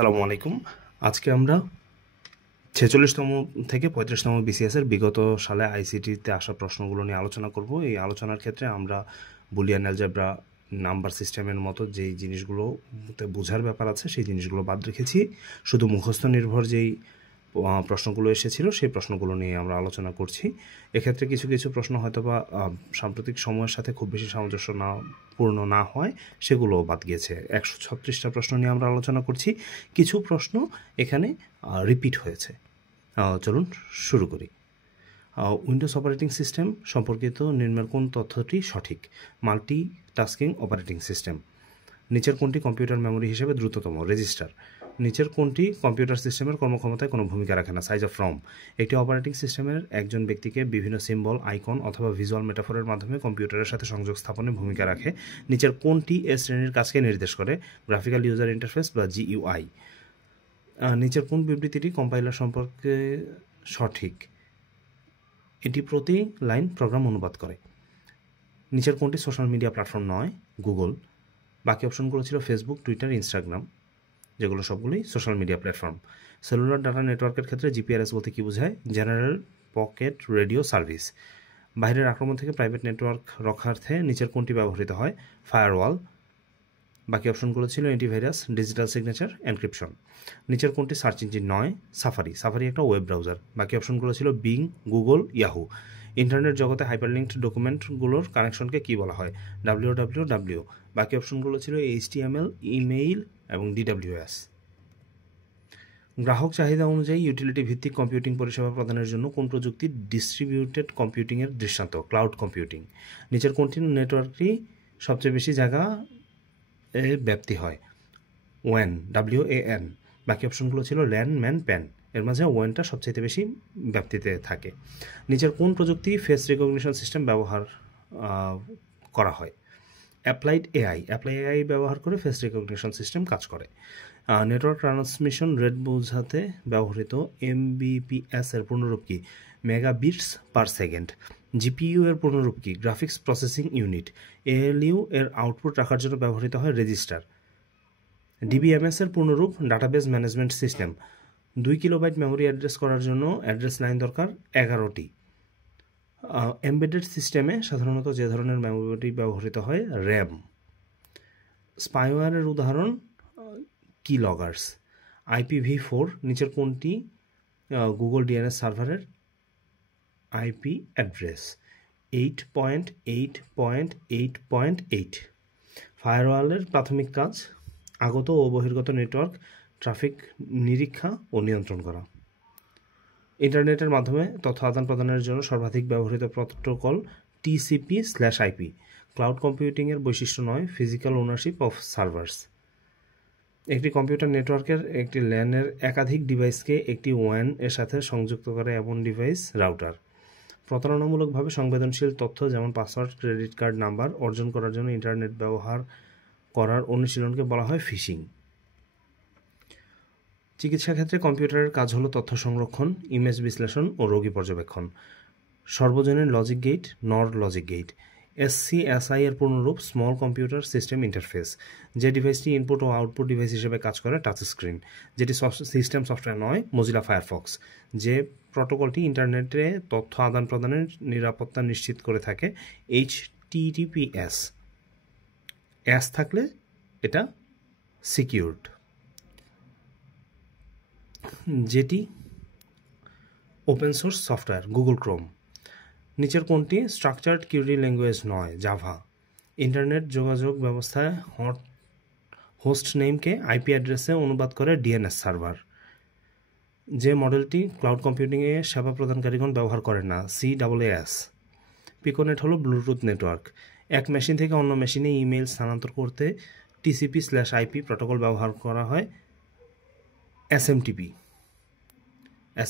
আসসালামু আলাইকুম। আজকে আমরা 46তম থেকে 35তম বিসিএসের বিগত সালে আইসিটিতে আসা প্রশ্নগুলো নিয়ে আলোচনা করব। এই আলোচনার ক্ষেত্রে আমরা বুলিয়ান অ্যালজেব্রা, নাম্বার সিস্টেমের মতো যেই জিনিসগুলোতে বোঝার ব্যাপার আছে সেই জিনিসগুলো বাদ রেখেছি। শুধু মুখস্থ নির্ভর যেই প্রশ্নগুলো এসেছিল সেই প্রশ্নগুলো নিয়ে আমরা আলোচনা করছি। এক্ষেত্রে কিছু কিছু প্রশ্ন হয়তো বা সাম্প্রতিক সময়ের সাথে খুব বেশি সামঞ্জস্যপূর্ণ না হয়, সেগুলো বাদ গিয়েছে। 136টা প্রশ্ন নিয়ে আমরা আলোচনা করছি। কিছু প্রশ্ন এখানে রিপিট হয়েছে। চলুন শুরু করি। উইন্ডোজ অপারেটিং সিস্টেম সম্পর্কিত নিম্নের কোন তথ্যটি সঠিক? Multitasking operating system. নিচের কোনটি কম্পিউটার মেমোরি হিসেবে দ্রুততম? রেজিস্টার। নিচের কোনটি কম্পিউটার সিস্টেমের কর্মক্ষমতায় কোনো ভূমিকা রাখে না? সাইজ অফ রম। একটি অপারেটিং সিস্টেমের একজন ব্যক্তিকে বিভিন্ন সিম্বল, আইকন অথবা ভিজুয়াল মেটাফোরের মাধ্যমে কম্পিউটারের সাথে সংযোগ স্থাপনে ভূমিকা রাখে? নিচের কোনটি এ শ্রেণীর কাজকে নির্দেশ করে? গ্রাফিক্যাল ইউজার ইন্টারফেস বা জিইউআই। নিচের কোন বিবৃতিটি কম্পাইলার সম্পর্কে সঠিক? এটি প্রতি লাইন প্রোগ্রাম অনুবাদ করে। নিচের কোনটি সোশ্যাল মিডিয়া প্ল্যাটফর্ম নয়? গুগল। বাকি অপশনগুলো ছিল ফেসবুক, টুইটার, ইনস্টাগ্রাম, যেগুলো সবগুলোই social media platform. Cellular data নেটওয়ার্কের ক্ষেত্রে জিপিআরএস বলতে কী বোঝায়? General pocket radio service. বাইরের আক্রমণ থেকে প্রাইভেট নেটওয়ার্ক রক্ষার্থে নিচের কোনটি ব্যবহৃত হয়? ফায়ারওয়াল। বাকি অপশনগুলো ছিল অ্যান্টিভাইরাস, ডিজিটাল সিগনেচার, এনক্রিপশন। নিচের কোনটি সার্চ ইঞ্জিন নয়? সাফারি। সাফারি একটা ওয়েব ব্রাউজার। বাকি অপশনগুলো ছিল বিং, গুগল, ইয়াহু। ইন্টারনেট জগতে হাইপারলিঙ্কড ডকুমেন্টগুলোর কানেকশনকে কী বলা হয়? www। বাকি অপশনগুলো ছিল HTML, ইমেইল এবং DWS। গ্রাহক চাহিদা অনুযায়ী ইউটিলিটি ভিত্তিক কম্পিউটিং পরিষেবা প্রদানের জন্য কোন প্রযুক্তি ডিস্ট্রিবিউটেড কম্পিউটিংয়ের দৃষ্টান্ত? Cloud computing. নিচের কোনটি নেটওয়ার্কটি সবচেয়ে বেশি জায়গা এর ব্যাপ্তি হয়? ওয়েন, WAN। বাকি অপশনগুলো ছিল ল্যান, ম্যান, প্যান। এর মাঝে ওয়েনটা সবচেয়ে বেশি ব্যাপ্তিতে থাকে। নিচের কোন প্রযুক্তি ফেস রিকগনিশন সিস্টেম ব্যবহার করা হয়? Applied AI. অ্যাপ্লাই এআই ব্যবহার করে ফেস রিকগনিশন সিস্টেম কাজ করে। নেটওয়ার্ক ট্রান্সমিশন রেট বোঝাতে ব্যবহৃত MBPS এর পূর্ণরূপ কি? মেগাবিটস পার সেকেন্ড। জিপিইউ এর পূর্ণরূপ কি? Graphics processing unit. ALU এর আউটপুট রাখার জন্য ব্যবহৃত হয় রেজিস্টার। DBMS এর পূর্ণরূপ database management system. 2 kilobyte memory address করার জন্য অ্যাড্রেস লাইন দরকার 11টি। এমবেডেড সিস্টেমে সাধারণত যে ধরনের মেমোরি ব্যবহৃত হয়? র্যাম। স্পাইওয়্যারের উদাহরণ কি লগার্স। IPv4 নিচের কোনটি গুগল DNS সার্ভারের আইপি অ্যাড্রেস? 8.8.8.8। ফায়ারওয়ালের প্রাথমিক কাজ আগত ও বহির্গত নেটওয়ার্ক ট্রাফিক নিরীক্ষা ও নিয়ন্ত্রণ করা। ইন্টারনেটের মাধ্যমে তথ্য আদান প্রদানের জন্য সর্বাধিক ব্যবহৃত প্রোটোকল TCP/IP। ক্লাউড কম্পিউটিংয়ের বৈশিষ্ট্য নয়, ফিজিক্যাল ওনারশিপ অফ সার্ভার্স। একটি কম্পিউটার নেটওয়ার্কের একটি ল্যানের একাধিক ডিভাইসকে একটি ওয়ান এর সাথে সংযুক্ত করে এমন ডিভাইস রাউটার। প্রতারণামূলকভাবে সংবেদনশীল তথ্য যেমন পাসওয়ার্ড, ক্রেডিট কার্ড নাম্বার অর্জন করার জন্য ইন্টারনেট ব্যবহার করার অনুশীলনকে বলা হয় ফিশিং। চিকিৎসা ক্ষেত্রে কম্পিউটারের কাজ হলো তথ্য সংরক্ষণ, ইমেজ বিশ্লেষণ ও রোগী পর্যবেক্ষণ। সর্বজনীন লজিক গেট, নর লজিক গেট। SCSI এর পূর্ণরূপ স্মল কম্পিউটার সিস্টেম ইন্টারফেস। যে ডিভাইসটি ইনপুট ও আউটপুট ডিভাইস হিসেবে কাজ করে টাচ স্ক্রিন। যেটি সিস্টেম সফটওয়্যার নয়, মোজিলা ফায়ারফক্স। যে প্রোটোকলটি ইন্টারনেটে তথ্য আদান প্রদানের নিরাপত্তা নিশ্চিত করে থাকে? HTTPS। S থাকলে এটা সিকিউরড। যেটি open source software? Google Chrome. নিচের কোনটি স্ট্রাকচার্ড কিউরি ল্যাঙ্গুয়েজ নয়? জাভা। ইন্টারনেট যোগাযোগ ব্যবস্থায় হোস্ট নেমকে আইপি অ্যাড্রেসে অনুবাদ করে DNS সার্ভার। যে মডেলটি ক্লাউড কম্পিউটিংয়ে সেবা প্রদানকারীগণ ব্যবহার করেন না? CAAS। পিকোনেট হলো ব্লুটুথ নেটওয়ার্ক। এক মেশিন থেকে অন্য মেশিনে ইমেইল স্থানান্তর করতে TCP/IP প্রোটোকল ব্যবহার করা হয়?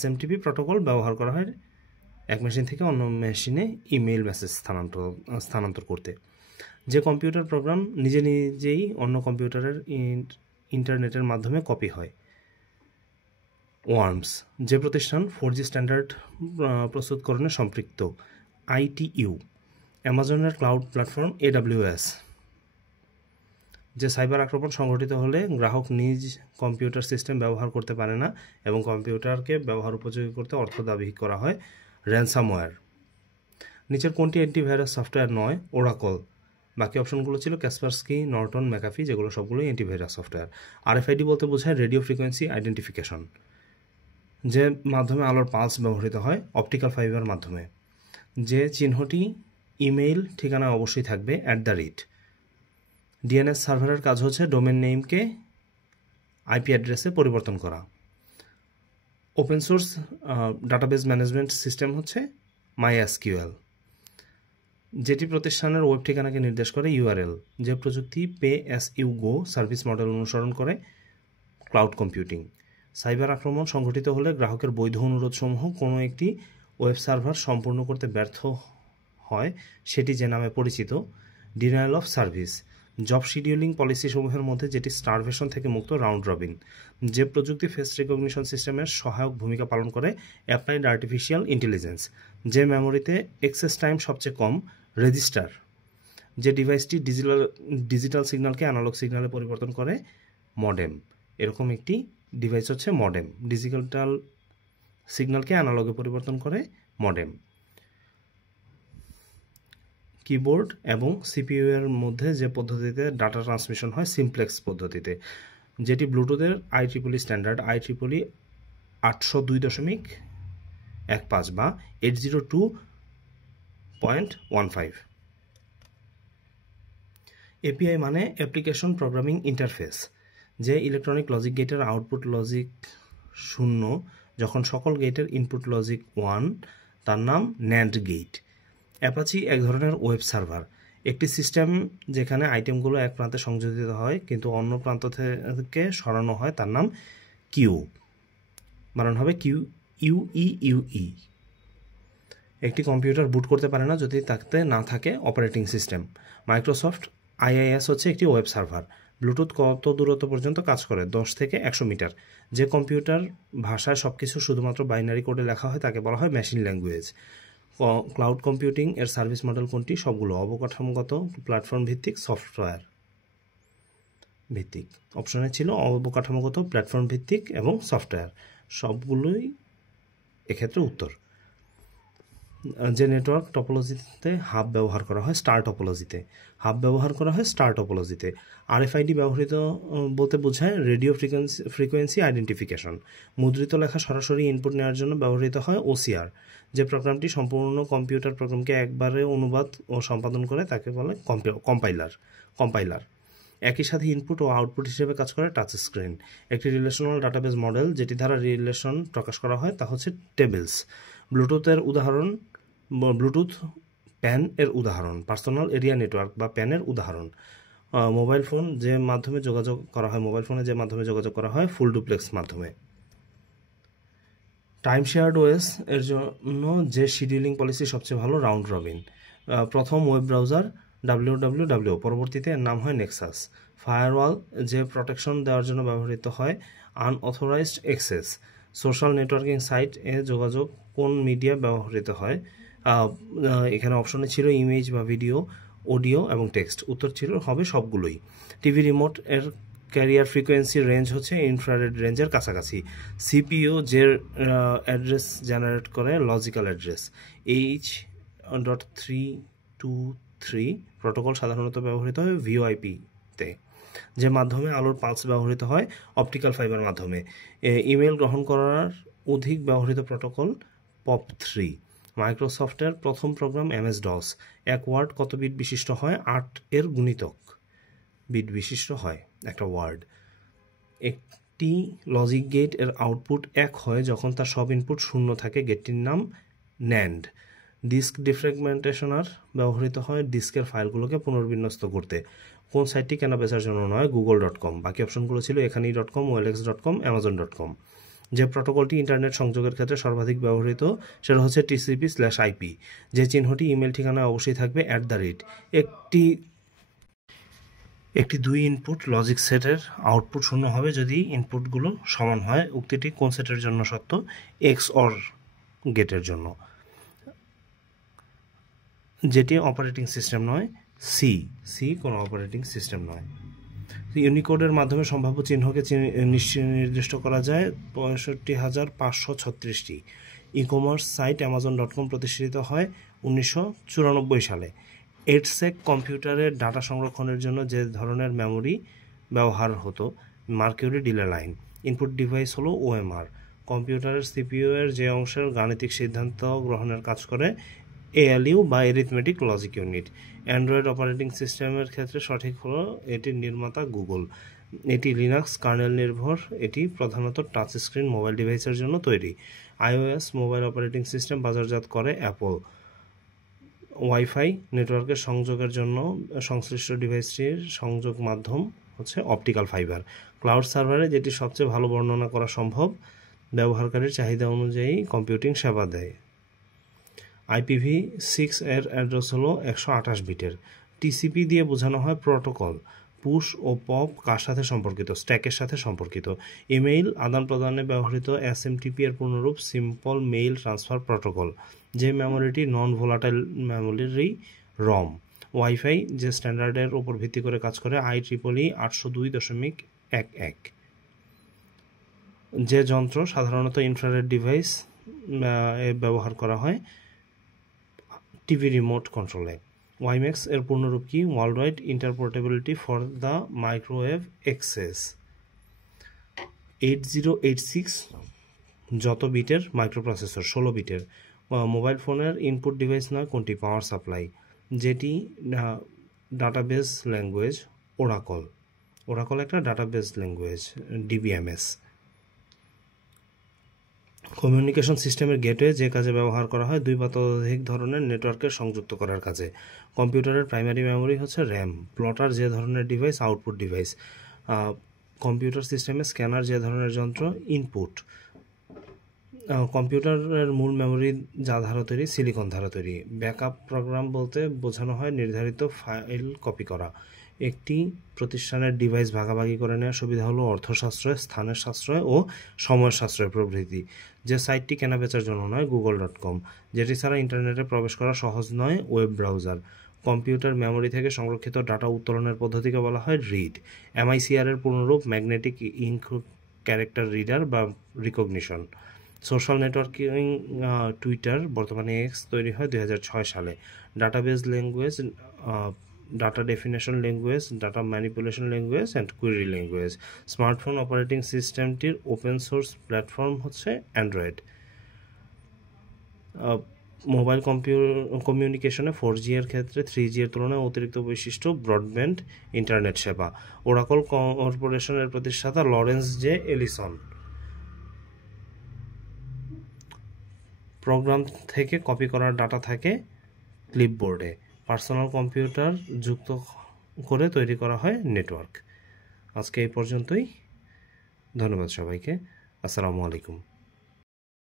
SMTP প্রোটোকল ব্যবহার করা হয় এক মেশিন থেকে অন্য মেশিনে ইমেইল মেসেজ স্থানান্তর করতে। যে কম্পিউটার প্রোগ্রাম নিজে নিজেই অন্য কম্পিউটারের ইন্টারনেটের মাধ্যমে কপি হয়? ওয়ার্মস। যে প্রতিষ্ঠান 4G স্ট্যান্ডার্ড প্রস্তুতকরণে সম্পৃক্ত? ITU। অ্যামাজনের ক্লাউড প্ল্যাটফর্ম AWS। যে সাইবার আক্রমণ সংঘটিত হলে গ্রাহক নিজ কম্পিউটার সিস্টেম ব্যবহার করতে পারে না এবং কম্পিউটারকে ব্যবহার উপযোগী করতে অর্থ দাবি করা হয় র্যানসামওয়্যার। নিচের কোনটি অ্যান্টিভাইরাস সফটওয়্যার নয়? ওরাকল। বাকি অপশনগুলো ছিল ক্যাসপারস্কি, নর্টন, ম্যাকাফি, যেগুলো সবগুলোই অ্যান্টিভাইরাস সফটওয়্যার। আরএফআইডি বলতে বোঝায় রেডিও ফ্রিকোয়েন্সি আইডেন্টিফিকেশন। যে মাধ্যমে আলোর পালস ব্যবহৃত হয়? অপটিক্যাল ফাইবার মাধ্যমে। যে চিহ্নটি ইমেইল ঠিকানায় অবশ্যই থাকবে @। ডিএনএস সার্ভারের কাজ হচ্ছে ডোমেন নেমকে আইপি অ্যাড্রেসে পরিবর্তন করা। Open source database management system হচ্ছে MySQL। যেটি প্রতিষ্ঠানের ওয়েব ঠিকানাকে নির্দেশ করে ইউআরএল। যে প্রযুক্তি pay as you go service model অনুসরণ করে? Cloud computing. সাইবার আক্রমণ সংঘটিত হলে গ্রাহকের বৈধ অনুরোধসমূহ কোনো একটি ওয়েব সার্ভার সম্পূর্ণ করতে ব্যর্থ হয় সেটি যে নামে পরিচিত? Denial of service. Job scheduling পলিসিসমূহের মধ্যে যেটি স্টারভেশন থেকে মুক্ত? Round robin. যে প্রযুক্তি ফেস রিকগনিশন সিস্টেমের সহায়ক ভূমিকা পালন করে? Applied artificial intelligence. যে মেমোরিতে এক্সেস টাইম সবচেয়ে কম? রেজিস্টার। যে ডিভাইসটি ডিজিটাল সিগন্যালকে অ্যানালগ সিগন্যালে পরিবর্তন করে? মডেম। এরকম একটি ডিভাইস হচ্ছে মডেম। ডিজিটাল সিগন্যালকে অ্যানালগে পরিবর্তন করে মডেম। কিবোর্ড এবং সিপিইউ এর মধ্যে যে পদ্ধতিতে ডাটা ট্রান্সমিশন হয়? সিমপ্লেক্স পদ্ধতিতে। যেটি ব্লুটুথের IEEE স্ট্যান্ডার্ড IEEE 802.15 বা 802.15। এপিআই মানে অ্যাপ্লিকেশন প্রোগ্রামিং ইন্টারফেস। যে ইলেকট্রনিক লজিক গেটের আউটপুট লজিক 0 যখন সকল গেটের ইনপুট লজিক 1, তার নাম NAND গেট। অ্যাপাচি এক ধরনের ওয়েব সার্ভার। একটি সিস্টেম যেখানে আইটেমগুলো এক প্রান্তে সংযোজিত হয় কিন্তু অন্য প্রান্ত থেকে সরানো হয় তার নাম কিউ। বানান হবে QUEUE। একটি কম্পিউটার বুট করতে পারে না যদি তাতে না থাকে অপারেটিং সিস্টেম। মাইক্রোসফট IIS হচ্ছে একটি ওয়েব সার্ভার। ব্লুটুথ কত দূরত্ব পর্যন্ত কাজ করে? 10 থেকে 100 মিটার। যে কম্পিউটার ভাষায় সব কিছু শুধুমাত্র বাইনারি কোডে লেখা হয় তাকে বলা হয় মেশিন ল্যাঙ্গুয়েজ। ক্লাউড কম্পিউটিং এর সার্ভিস মডেল কোনটি? সবগুলো। অবকাঠামোগত, প্ল্যাটফর্ম ভিত্তিক, সফটওয়্যার ভিত্তিক। অপশনে ছিল অবকাঠামোগত, প্ল্যাটফর্ম ভিত্তিক এবং সফটওয়্যার। সবগুলোই এক্ষেত্রে উত্তর। যে নেটওয়ার্ক টপোলজিতে হাব ব্যবহার করা হয়? স্টার টপোলজিতে। হাব ব্যবহার করা হয় স্টার টপোলজিতে। আরএফআইডি ব্যবহৃত বলতে বোঝায় রেডিও ফ্রিকোয়েন্সি আইডেন্টিফিকেশন। মুদ্রিত লেখা সরাসরি ইনপুট নেওয়ার জন্য ব্যবহৃত হয় OCR। যে প্রোগ্রামটি সম্পূর্ণ কম্পিউটার প্রোগ্রামকে একবারে অনুবাদ ও সম্পাদন করে তাকে বলে কম্পাইলার। একই সাথে ইনপুট ও আউটপুট হিসেবে কাজ করে টাচ স্ক্রিন। একটি রিলেশনাল ডাটাবেস মডেল যেটি দ্বারা রিলেশন প্রকাশ করা হয় তা হচ্ছে টেবিলস। ব্লুটুথ প্যান এর উদাহরণ। পার্সোনাল এরিয়া নেটওয়ার্ক বা প্যানের উদাহরণ। মোবাইল ফোনে যে মাধ্যমে যোগাযোগ করা হয় ফুল ডুপ্লেক্স মাধ্যমে। টাইম শেয়ার্ড ওএস এর জন্য যে শিডিউলিং পলিসি সবচেয়ে ভালো? Round robin. প্রথম ওয়েব ব্রাউজার www, পরবর্তীতে এর নাম হয় নেক্সাস। ফায়ারওয়াল যে প্রোটেকশন দেওয়ার জন্য ব্যবহৃত হয়? Unauthorised access. Social networking site এ যোগাযোগ কোন মিডিয়া ব্যবহৃত হয়? এখানে অপশনে ছিল ইমেজ বা ভিডিও, অডিও এবং টেক্সট। উত্তর হবে সবগুলোই। টিভি রিমোট এর ক্যারিয়ার ফ্রিকোয়েন্সি রেঞ্জ হচ্ছে ইনফ্রারেড রেঞ্জের কাছাকাছি। সিপিইউ যে অ্যাড্রেস জেনারেট করে? Logical address. H.323 প্রোটোকল সাধারণত ব্যবহৃত হয় VoIP-তে। যে মাধ্যমে আলোর পালস ব্যবহৃত হয়? অপটিক্যাল ফাইবার মাধ্যমে। ইমেল গ্রহণ করার অধিক ব্যবহৃত প্রোটোকল? POP3। মাইক্রোসফটের প্রথম প্রোগ্রাম MS-DOS। এক ওয়ার্ড কত বিট বিশিষ্ট হয়? 8 এর গুণিতক বিট বিশিষ্ট হয় একটা ওয়ার্ড। একটি লজিক গেট এর আউটপুট 1 হয় যখন তার সব ইনপুট 0 থাকে। গেটটির নাম NAND। ডিস্ক ডিফ্র্যাগমেন্টেশনার ব্যবহৃত হয় ডিস্কের ফাইলগুলোকে পুনর্বিন্যস্ত করতে। কোন সাইটটি কেনা বেচার জন্য নয়? google.com। বাকি অপশনগুলো ছিল এখানেই.com, OLX.com, Amazon.com। যে প্রোটোকলটি ইন্টারনেট সংযোগের ক্ষেত্রে সর্বাধিক ব্যবহৃত সেটা হচ্ছে TCP/IP। যে চিহ্নটি ইমেল ঠিকানায় অবশ্যই থাকবে @। একটি 2 ইনপুট লজিক সেটের আউটপুট 0 হবে যদি ইনপুটগুলো সমান হয়। উক্তিটি কোন সেটের জন্য সত্য? XOR গেটের জন্য। যেটি অপারেটিং সিস্টেম নয়? সি কোনো অপারেটিং সিস্টেম নয়। ইউনিকোডের মাধ্যমে সম্ভাব্য চিহ্নকে নির্দিষ্ট করা যায় ৬৫,৫৩৬টি। ই কমার্স সাইট Amazon.com প্রতিষ্ঠিত হয় 1994 সালে। এডসেক কম্পিউটারের ডাটা সংরক্ষণের জন্য যে ধরনের মেমোরি ব্যবহার হতো mercury delay line. Input device হলো ওএমআর। কম্পিউটারের সিপিইউ এর যে অংশের গাণিতিক সিদ্ধান্ত গ্রহণের কাজ করে এএলইউ বা arithmetic logic unit. Android operating সিস্টেমের ক্ষেত্রে সঠিক হলো এটির নির্মাতা গুগল। এটি লিনাক্স কার্নেল নির্ভর। এটি প্রধানত টাচ স্ক্রিন মোবাইল ডিভাইসের জন্য তৈরি। আইওএস মোবাইল অপারেটিং সিস্টেম বাজারজাত করে অ্যাপল। ওয়াইফাই নেটওয়ার্কের সংযোগের জন্য সংশ্লিষ্ট ডিভাইসটির সংযোগ মাধ্যম হচ্ছে অপটিক্যাল ফাইবার। ক্লাউড সার্ভারে যেটি সবচেয়ে ভালো বর্ণনা করা সম্ভব, ব্যবহারকারীর চাহিদা অনুযায়ী কম্পিউটিং সেবা দেয়। IPv6 এর অ্যাড্রেস হলো 128 বিটের। টিসিপি দিয়ে বোঝানো হয় প্রোটোকল। পুশ ও পপ কার সাথে সম্পর্কিত? স্ট্যাকের সাথে সম্পর্কিত। ইমেইল আদান প্রদানে ব্যবহৃত SMTP এর পূর্ণরূপ সিম্পল মেইল ট্রান্সফার প্রোটোকল। যে মেমোরিটি নন ভোলাটাইল মেমোরি রম। ওয়াইফাই যে স্ট্যান্ডার্ডের উপর ভিত্তি করে কাজ করে IEEE 802.11। যে যন্ত্র সাধারণত ইনফ্রারেড ডিভাইস ব্যবহার করা হয় টিভি রিমোট কন্ট্রোলে। ওয়াইম্যাক্স এর পূর্ণরূপ কি? World wide interoperability for the microwave access. 8086 যত বিটের মাইক্রোপ্রসেসর? 16 বিটের। মোবাইল ফোনের ইনপুট ডিভাইস নয় কোনটি? Power supply. যেটি ডাটাবেস ল্যাঙ্গুয়েজ ওরাকল। ওরাকল একটা ডাটাবেস ল্যাঙ্গুয়েজ। DBMS। কমিউনিকেশন সিস্টেমের গেটওয়ে যে কাজে ব্যবহার করা হয় দুই বা ততোধিক ধরনের নেটওয়ার্কের সংযুক্ত করার কাজে। কম্পিউটারের প্রাইমারি মেমোরি হচ্ছে র্যাম। প্লটার যে ধরনের ডিভাইস? Output device. কম্পিউটার সিস্টেমে স্ক্যানার যে ধরনের যন্ত্র? ইনপুট। কম্পিউটারের মূল মেমোরি যা ধারা তৈরি? সিলিকন ধারা তৈরি। ব্যাকআপ প্রোগ্রাম বলতে বোঝানো হয় নির্ধারিত ফাইল কপি করা। একটি প্রতিষ্ঠানের ডিভাইস ভাগাভাগি করে নেওয়ার সুবিধা হলো অর্থ সাশ্রয়, স্থানের সাশ্রয় ও সময় সাশ্রয় প্রভৃতি। যে সাইটটি কেনাবেচার জন্য নয় Google.com। যেটি ছাড়া ইন্টারনেটে প্রবেশ করা সহজ নয় ওয়েব ব্রাউজার। কম্পিউটার মেমোরি থেকে সংরক্ষিত ডাটা উত্তোলনের পদ্ধতিকে বলা হয় রিড। MICR এর পূর্ণরূপ ম্যাগনেটিক ইনক ক্যারেক্টার রিডার বা রিকগনিশন। সোশ্যাল নেটওয়ার্কিং টুইটার বর্তমানে X তৈরি হয় 2006 সালে। Database language, data definition language, data manipulation language and query language. Smartphone operating সিস্টেমটির ওপেন সোর্স প্ল্যাটফর্ম হচ্ছে অ্যান্ড্রয়েড। মোবাইল কমিউনিকেশনে 4G এর ক্ষেত্রে 3G এর তুলনায় অতিরিক্ত বৈশিষ্ট্য ব্রডব্যান্ড ইন্টারনেট সেবা। ওরাকল কর্পোরেশনের প্রতিষ্ঠাতা লরেন্স জে এলিসন। প্রোগ্রাম থেকে কপি করা ডাটা থাকে ক্লিপবোর্ডে। পার্সোনাল কম্পিউটার যুক্ত করে তৈরি করা হয় নেটওয়ার্ক। আজকে এই পর্যন্তই। ধন্যবাদ সবাইকে। আসসালামু আলাইকুম।